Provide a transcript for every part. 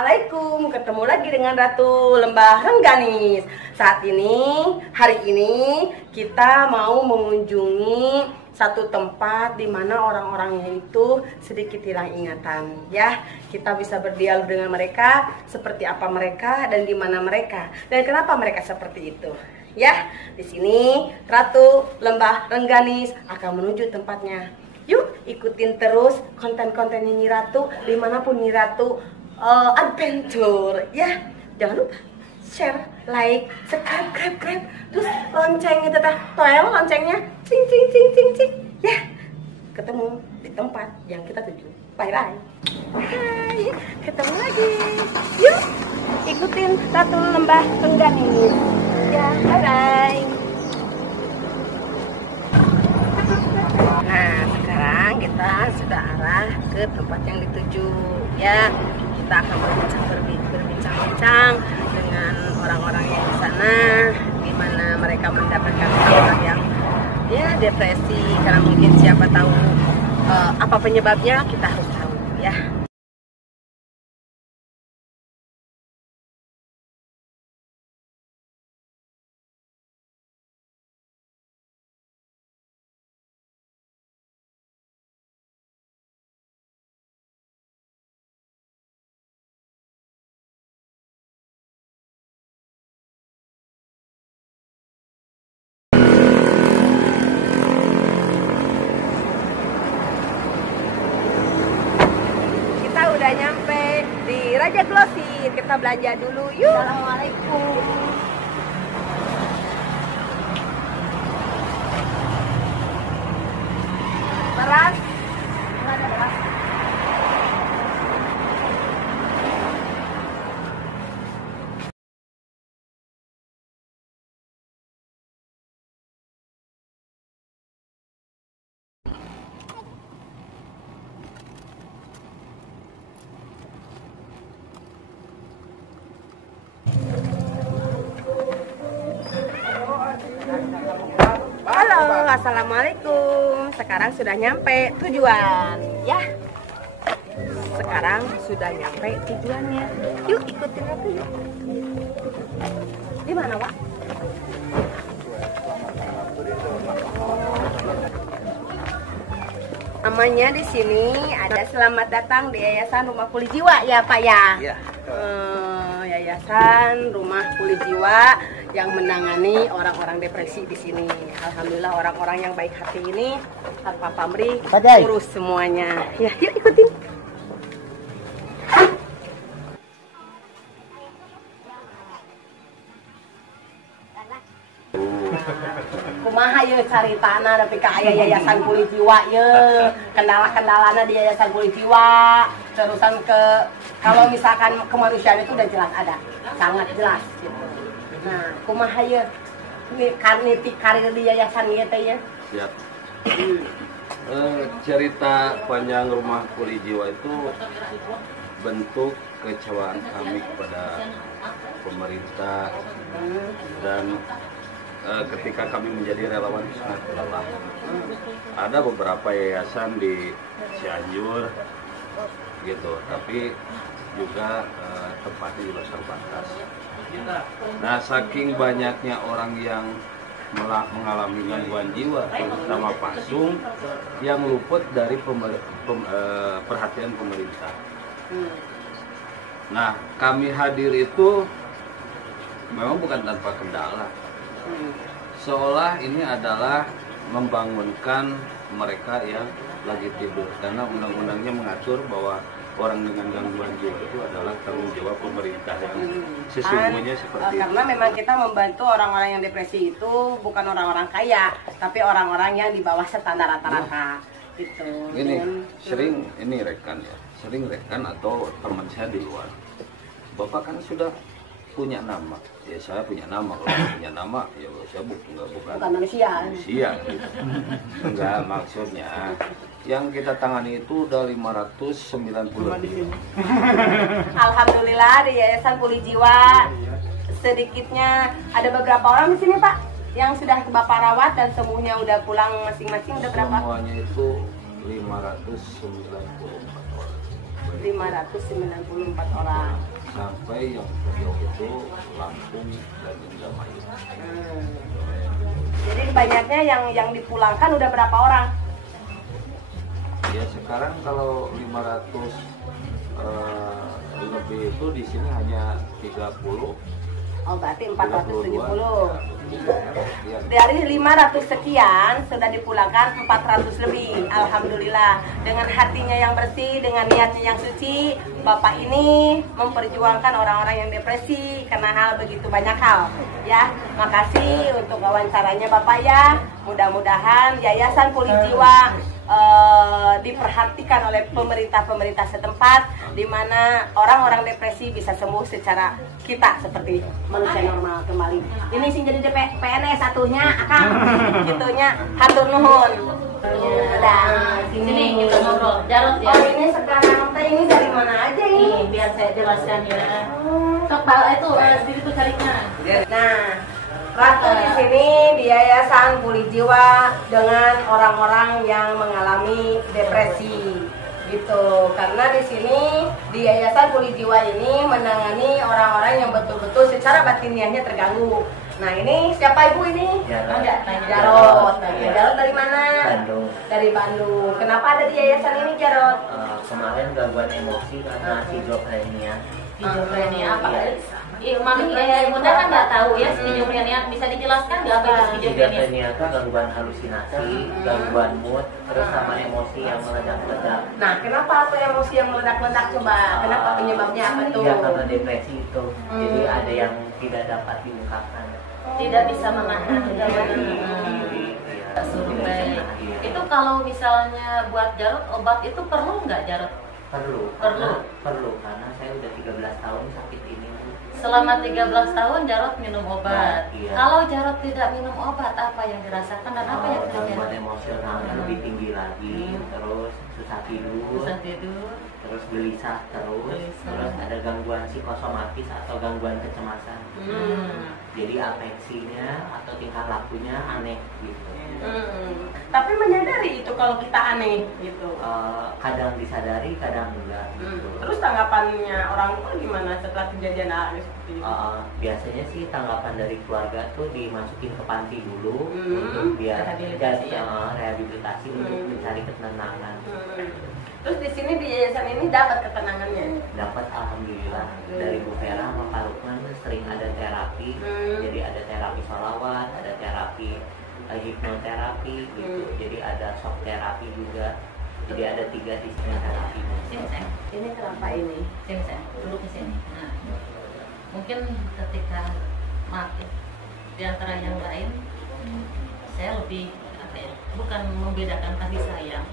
Assalamualaikum, ketemu lagi dengan Ratu Lembah Rengganis. Hari ini kita mau mengunjungi satu tempat di mana orang-orangnya itu sedikit hilang ingatan. Ya, kita bisa berdialog dengan mereka, seperti apa mereka dan di mana mereka dan kenapa mereka seperti itu. Ya, di sini Ratu Lembah Rengganis akan menuju tempatnya. Yuk, ikutin terus konten-konten Nyi Ratu dimanapun Nyi Ratu adventure. Ya, jangan lupa share, like, subscribe, terus lonceng itu toel loncengnya, cing. Ya, ketemu di tempat yang kita tuju. Bye. Hai, ketemu lagi. Yuk, ikutin Ratu Lembah Rengganis. Ya, bye. Nah, sekarang kita sudah arah ke tempat yang dituju. Ya, kita akan berbincang-bincang dengan orang-orang yang di sana, di mana mereka mendapatkan orang yang depresi, karena mungkin siapa tahu apa penyebabnya, kita harus tahu ya. Udah nyampe di Raja Glosir, kita belanja dulu yuk. Assalamualaikum. Beras? Nggak ada beras. Halo, assalamualaikum. Sekarang sudah nyampe tujuan, ya. Sekarang sudah nyampe tujuannya. Yuk, ikutin aku yuk. Di mana, Wak? Namanya di sini ada selamat datang di Yayasan Rumah Pulih Jiwa, ya Pak ya. Iya. Yayasan Rumah Pulih Jiwa yang menangani orang-orang depresi di sini. Alhamdulillah orang-orang yang baik hati ini tanpa pamrih urus semuanya. Ya, yuk ikutin. Kumaha ye caritana tapi ka aya Yayasan Pulih Jiwa ye. Kendala-kendalana di Yayasan Pulih Jiwa. Terusan kalau misalkan kemanusiaan itu udah jelas ada. Sangat jelas gitu. Nah, kumaha ye karnitik karir di yayasan ieu teh ya? Siap. Cerita panjang Rumah Pulih Jiwa itu bentuk kecewaan kami kepada pemerintah dan ketika kami menjadi relawan sangat lelah. Ada beberapa yayasan di Cianjur gitu, tapi juga tempatnya juga terbatas. Nah, saking banyaknya orang yang mengalami gangguan jiwa, terutama pasung, yang luput dari perhatian pemerintah. Nah, kami hadir itu memang bukan tanpa kendala. Seolah ini adalah membangunkan mereka yang lagi tidur, karena undang-undangnya mengatur bahwa orang dengan gangguan jiwa itu adalah tanggung jawab pemerintah yang sesungguhnya seperti itu. Karena memang kita membantu orang-orang yang depresi itu bukan orang-orang kaya, tapi orang-orang yang di bawah standar rata-rata gitu. Ini rekan atau teman saya di luar. Bapak kan sudah punya nama. Ya saya punya nama. Kalau punya nama ya saya bukan manusia. Gitu. Enggak, maksudnya yang kita tangani itu udah 590 lebih. Alhamdulillah di Yayasan Pulih Jiwa sedikitnya ada beberapa orang di sini Pak yang sudah Bapak rawat dan semuanya udah pulang masing-masing. Udah berapa? Semuanya itu 594 orang. 594 orang. Sampai yang Priok itu Lampung dan Indramayu. Jadi banyaknya yang dipulangkan udah berapa orang? Ya sekarang kalau 500 lebih itu di sini hanya 30. Oh berarti 470. Ya. Dari 500 sekian sudah dipulangkan 400 lebih. Alhamdulillah. Dengan hatinya yang bersih, dengan niatnya yang suci, Bapak ini memperjuangkan orang-orang yang depresi karena hal begitu banyak hal. Ya, makasih untuk wawancaranya Bapak ya. Mudah-mudahan Yayasan Pulih Jiwa diperhatikan oleh pemerintah setempat, di mana orang-orang depresi bisa sembuh secara kita seperti manusia normal kembali. Ini sih jadi PNS satunya, akang gitunya hatur nuhun. Udah, Sini kita ngobrol. Jarot ya. Oh ini sekarang teh ini dari mana aja ini? Ini biar saya jelaskan ya. Sok itu sedikit tuh caranya. Nah, Ratu di sini di Yayasan Pulih Jiwa dengan orang-orang yang mengalami depresi gitu. Karena di sini di Yayasan Pulih Jiwa ini menangani orang-orang yang betul-betul secara batiniahnya terganggu. Nah ini siapa ibu ini? Jarot. Jarot dari mana? Bandung. Dari Bandung. Kenapa ada di yayasan ini Jarot? Kemarin gangguan emosi karena schizophrenia. Schizophrenia apa? Mami bunda kan nggak tahu ya schizophrenia. Bisa dijelaskan nggak apa itu schizophrenia? Schizophrenia itu gangguan halusinasi, gangguan mood, terus sama emosi yang meledak-ledak. Nah, kenapa tuh emosi yang meledak-ledak coba? Kenapa penyebabnya apa tuh? Ya karena depresi itu. Jadi ada yang tidak dapat diungkapkan. Tidak bisa menahan. Survei. Itu kalau misalnya buat Jarot obat itu perlu nggak Jarot? Perlu. Karena saya udah 13 tahun sakit ini. Selama 13 tahun Jarot minum obat. Iya. Kalau Jarot tidak minum obat, apa yang dirasakan dan apa yang terjadi? Gangguan emosionalnya lebih tinggi lagi, terus susah tidur, terus gelisah terus ada gangguan psikosomatis atau gangguan kecemasan. Jadi afeksinya atau tingkah lakunya aneh gitu. Tapi menyadari itu kalau kita aneh gitu. Kadang disadari, kadang enggak. Gitu. Terus tanggapannya orang tua gimana setelah kejadian aneh seperti itu? Biasanya sih tanggapan dari keluarga tuh dimasukin ke panti dulu untuk biar rehabilitasi untuk mencari ketenangan. Terus di sini di yayasan ini dapat ketenangannya? Dapat alhamdulillah dari Bu Vera sama Pak Lukman sering ada terapi. Jadi ada terapi sholawat, ada terapi hipnoterapi gitu. Jadi ada shock terapi juga. Jadi ada 3 di sini terapinya. Sini sayang. Ini kenapa ini? Sini sayang. Duduk di sini. Nah, mungkin ketika mati di antara yang lain, saya lebih apa ya? Bukan membedakan kasih sayang,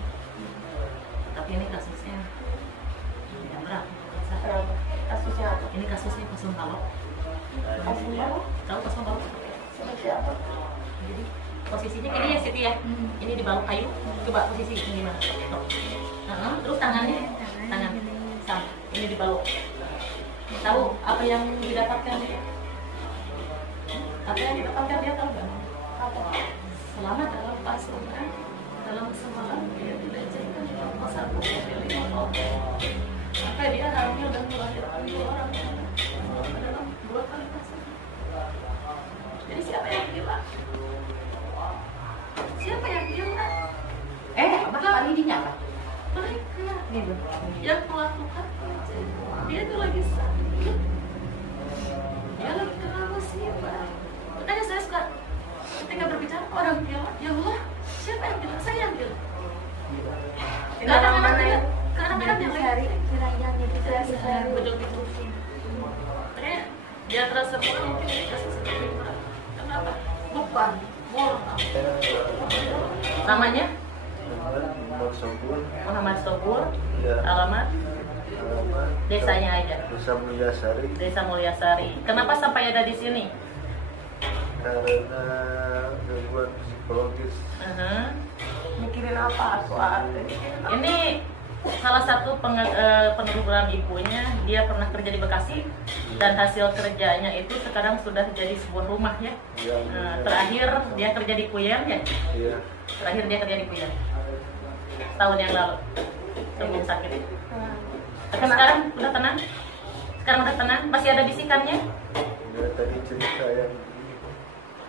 tapi ini kasusnya yang berat. Kasusnya apa? Ini kasusnya pasung balok. Pasung balok? Tahu pasung balok? Seperti apa? Jadi posisinya gini ya Siti ya. Ini di balok kayu. Coba posisi ini gimana? Terus tangan sama. Ini di balok. Tahu apa yang didapatkan dia? Apa yang didapatkan dia tahu nggak? Selama dalam pasungan, dalam semalam dia dilecehkan selama 1 bulan. Sampai dia hamil dan melahirkan 2 orang dalam 2 kali pasangan. Jadi siapa yang gila? Siapa yang gila? Apa ini apa? Mereka yang melakukan dia tuh lagi sakit, dia lagi kena musibah. Makanya saya suka ketika berbicara orang gila, ya Allah, siapa yang gila? Saya yang gila. Kadang-kadang yang lain betul-betul. Makanya di antara semua mungkin dikasih seperti itu. Kenapa? Bukan moral. Namanya? Muhammad Sobur. Alamat? Desanya aja. Desa Mulyasari. Kenapa sampai ada di sini? Karena gangguan psikologis. Mikirin apa? Ini salah satu pengguguran ibunya. Dia pernah kerja di Bekasi dan hasil kerjanya itu sekarang sudah jadi sebuah rumah ya. Terakhir dia kerja di Puyen ya. Iya. Terakhir dia kerja di Puyen tahun yang lalu sebelum sakit. Tapi sekarang udah tenang? Sekarang udah tenang? Masih ada bisikannya? Ya, tadi cerita yang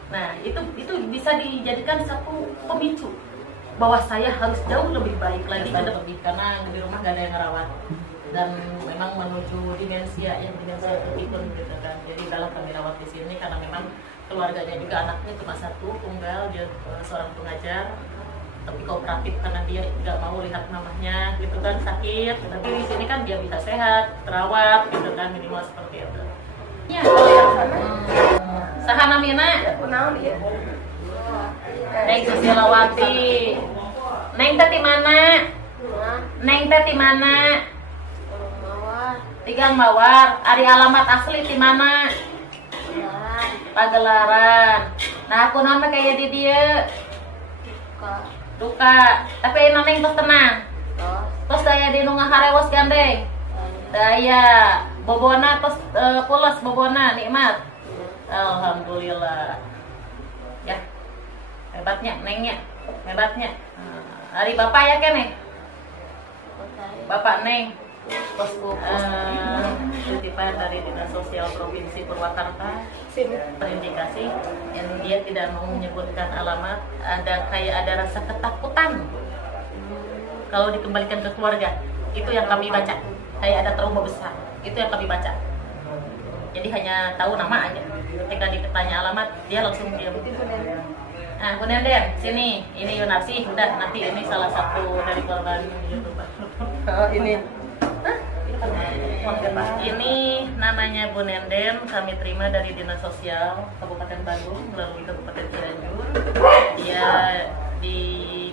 Nah, itu bisa dijadikan satu pemicu bahwa saya harus jauh lebih baik lagi lebih karena di rumah gak ada yang ngerawat dan memang menuju demensia tertimbun gitu kan. Jadi dalam kami rawat di sini karena memang keluarganya juga anaknya cuma satu tunggal, dia seorang pengajar tapi kooperatif karena dia nggak mau lihat mamahnya gitu kan sakit. Tapi di sini kan dia bisa sehat, terawat gitu kan, minimal seperti itu. Ya, Sahana Mina, Kenal dia. Neng Susilawati. Neng teh di mana? Neng teh di mana? Tigang Mawar. Ari alamat asli di mana? Pagelaran. Nah, aku nama kayak di dia. Duka. Tapi neng terus tenang. Terus daya di nunga harewas gandeng. Daya bobona terus pulas bobona nikmat. Alhamdulillah. Ya. Hebatnya nengnya. Hebatnya. Hari bapak ya kan nih? Bapak Neng. Bosku titipan dari Dinas Sosial Provinsi Purwakarta terindikasi yang dia tidak mau menyebutkan alamat, ada rasa ketakutan kalau dikembalikan ke keluarga. Itu yang kami baca, kayak ada trauma besar. Itu yang kami baca. Jadi hanya tahu nama aja. Ketika ditanya alamat dia langsung diam. Nah, Bu Nenden, sini, ini Yunarsi, udah nanti ini salah satu dari korban YouTuber. Oh, ini. Ini namanya Bu Nenden, kami terima dari Dinas Sosial Kabupaten Bandung melalui Kabupaten Cianjur. Dia di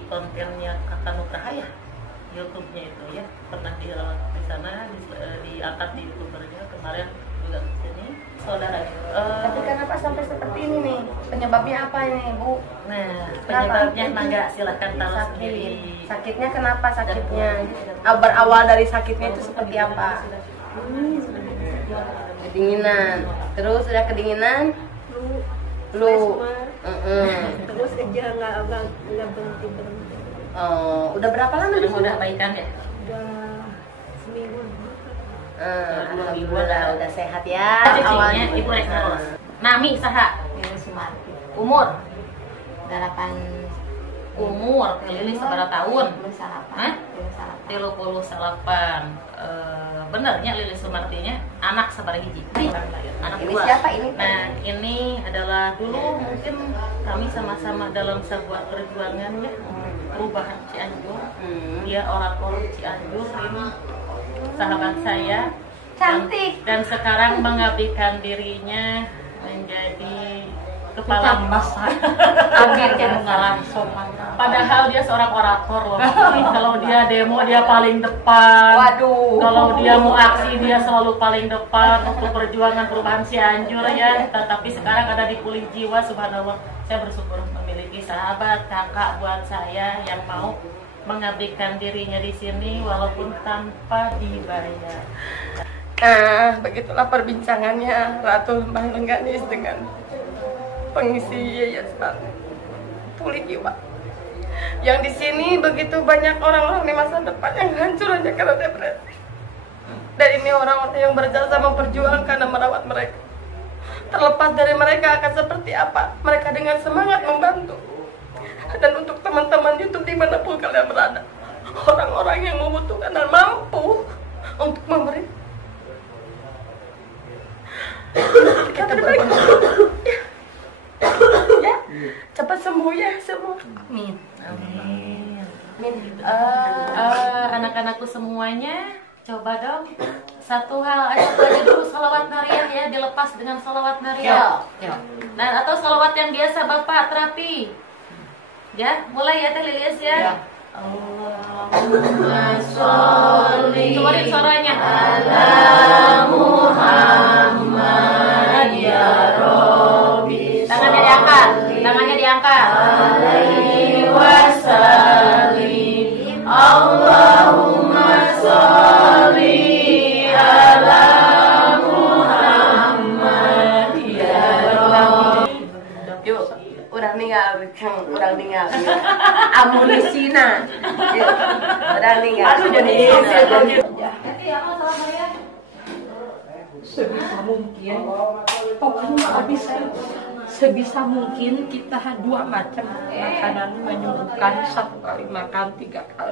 kontennya Kakak Nugraha ya, YouTube-nya itu ya, pernah dirawat di sana, diangkat di YouTubernya kemarin juga ke sini. Saudara. Tapi kenapa sampai seperti ini nih? Penyebabnya apa ini, Bu? Nah, penyebabnya mangga silakan tahu Sakit. sendiri. Sakitnya kenapa sakitnya? Berawal dari sakitnya itu seperti apa? Kedinginan. Terus udah kedinginan? Flu. Terus aja nggak berhenti. Oh, udah berapa lama di sini? Udah baikan ya? Udah seminggu. Alhamdulillah udah sehat ya. Cicinya Ibu Rekna. Nami saha? Sumarti. Umur? 8 Umur keliling seberapa tahun? 38. Hah? 38. Benernya Lilis Sumartinya anak sabar hiji. Anak Ini dua. siapa ini? Nah, ini adalah dulu mungkin kami sama-sama dalam sebuah perjuangan ya, perubahan Cianjur. Dia orator Cianjur, ini sahabat saya. Cantik. Dan sekarang mengabdikan dirinya menjadi kepala masa. Padahal dia seorang orator loh. Kalau dia demo dia paling depan. Waduh. Kalau dia mau aksi dia selalu paling depan untuk perjuangan perubahan Cianjur ya. Tetapi sekarang ada di pulih jiwa, subhanallah. Saya bersyukur memiliki sahabat, kakak buat saya yang mau mengabdikan dirinya di sini walaupun tanpa dibayar. Nah, begitulah perbincangannya Ratu Lembah Lengganis dengan pengisi yayasan Pulih Jiwa. Yang di sini begitu banyak orang-orang di masa depan yang hancur hanya karena depresi. Dan ini orang-orang yang berjasa memperjuangkan dan merawat mereka. Terlepas dari mereka akan seperti apa, mereka dengan semangat membantu. Dan untuk teman-teman YouTube dimanapun kalian berada, orang-orang yang membutuhkan dan mampu untuk memberi, kita berbagi. Ya, cepat sembuh ya semua. Amin. Amin. Amin. Anak-anakku semuanya, coba dong satu aja dulu salawat nariyah ya, dilepas dengan salawat nariyah. Nah, atau salawat yang biasa Bapak terapi. Ya, mulai ya Teh Lilis ya. Allahumma sholli. Keluarin suaranya. Ala Muhammad ya Rabbi. Tangannya diangkat. Tangannya diangkat. Alaihi wasallim. Allahumma sholli ala Muhammad ya Rabbi. Yuk. Urang ninggal amunisina. Urang ninggal. Aduh jadi sebisa mungkin, pokoknya sebisa mungkin kita 2 macam makanan menyuguhkan, 1 kali makan 3 kali.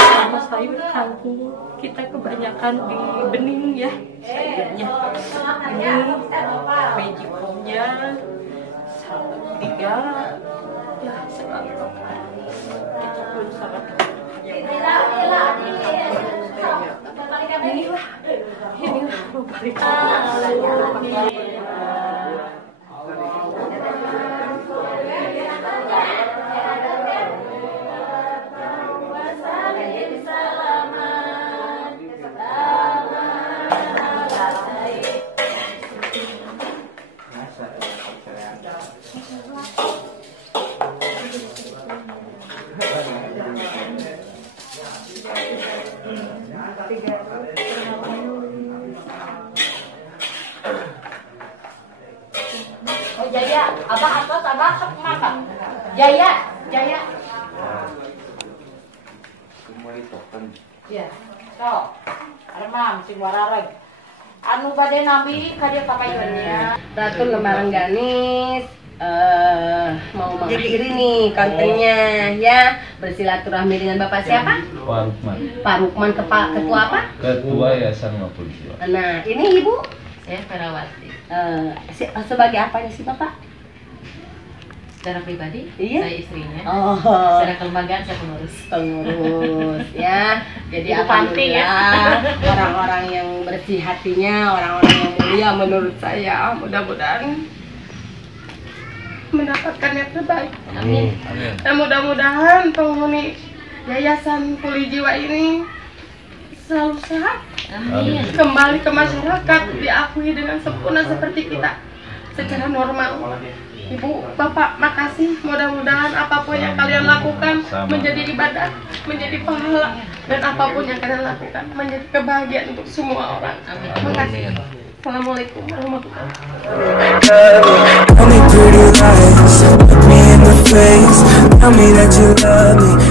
Sama sayur kangkung kita kebanyakan di bening ya sayurnya. Ini magicomnya 3 ya selalu kita pun sangat inilah balik Oh Jaya, abah atas, abah sok makan. Jaya. Semua itu kan. Ya, sok. Armam si warareg. Anu bade nabi kadia papayunnya. Ratu lembaran ganis mau mengakhiri nih kontennya ya, bersilaturahmi dengan Bapak siapa? Pak Rukman. Pak Rukman, ketua apa? Ketua Yayasan Maupun Jiwa. Nah, ini Ibu Saya Ferawati. sebagai apanya sih Bapak? Secara pribadi, Iya. saya istrinya. Oh, Secara kelembagaan saya pengurus. Ya. Jadi Ibu Panti ya. alhamdulillah orang-orang yang bersih hatinya, orang-orang yang mulia menurut saya, mudah-mudahan mendapatkan yang terbaik. Amin. Dan mudah-mudahan penghuni Yayasan Pulih Jiwa ini selalu sehat, Amin. kembali ke masyarakat, diakui dengan sempurna seperti kita secara normal. Ibu, Bapak, makasih. Mudah-mudahan apapun yang kalian lakukan menjadi ibadah, menjadi pahala, dan apapun yang kalian lakukan menjadi kebahagiaan untuk semua orang. Makasih. Assalamualaikum warahmatullahi wabarakatuh. Tell me pretty lies, look me in the face. Tell me that you love me.